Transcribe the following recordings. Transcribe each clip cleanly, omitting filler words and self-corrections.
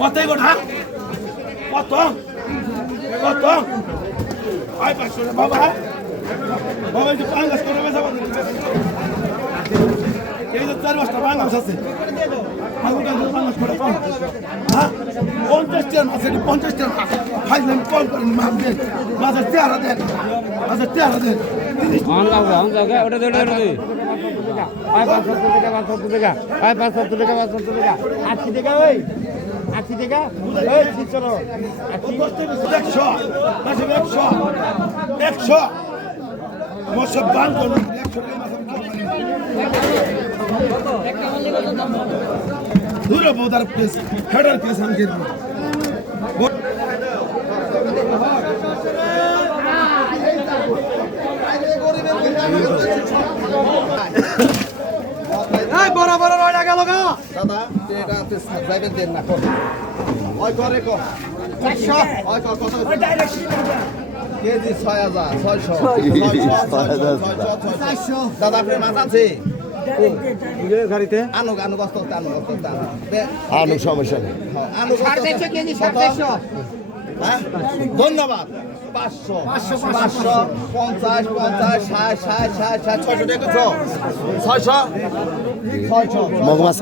কত গোটা কত কত আয় 500 বাবা বাবা এই পাঙ্গাস করে বেচা এই যে 4-5টা পাঙ্গাস আছে আগুটা পাঙ্গাস করে কম হ্যাঁ 50 টাকা আছে 50 টাকা ফাইনাল কল করেন মাছ দেন মাছের চেহারা দেন মাছের চেহারা দেন অন লাগা ওটা দে আয় 570 টাকা 570 টাকা আয় 570 টাকা 570 টাকা 80 টাকা ওই 80 টাকা এই ঠিক চলো 100 আমার সব বান করুন 100 টাকা দূরে বোধার প্লেস হেডার প্লেস আমি করব এই বড় বড় রয়টা গেল গা দাদা এটা যাইবেন দেন না কর ওই করে কর 400 ওই কর কত কেজি 6000 600 দাদা আপনি মাছ আছে গাড়িতে আনো বস্তা আনো সমস্যা নেই আনো 450 কেজি 450 হ্যাঁ ধন্যবাদ 500 50 60 600 টাকা 600 মগমাস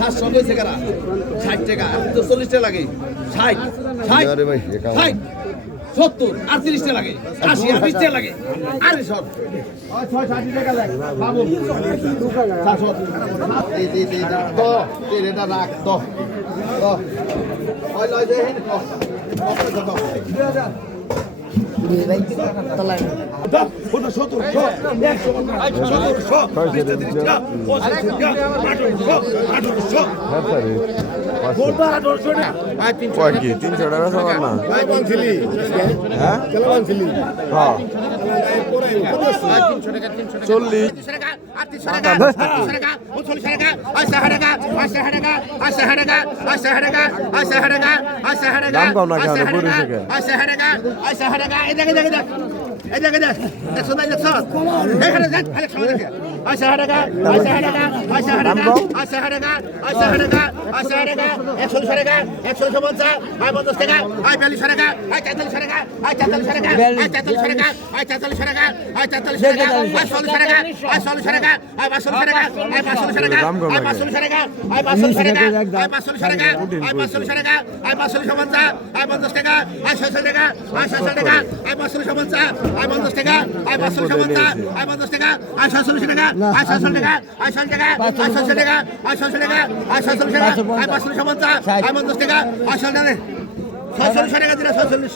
700 বেশি করা 60 টাকা তো 40 টাকা লাগে 60 70 38 টাকা লাগে 80 আর 20 টাকা লাগে আরে সব 60 টাকা লাগে বাবু 400 তো এটা রাখ তো ওই লয় দেন তো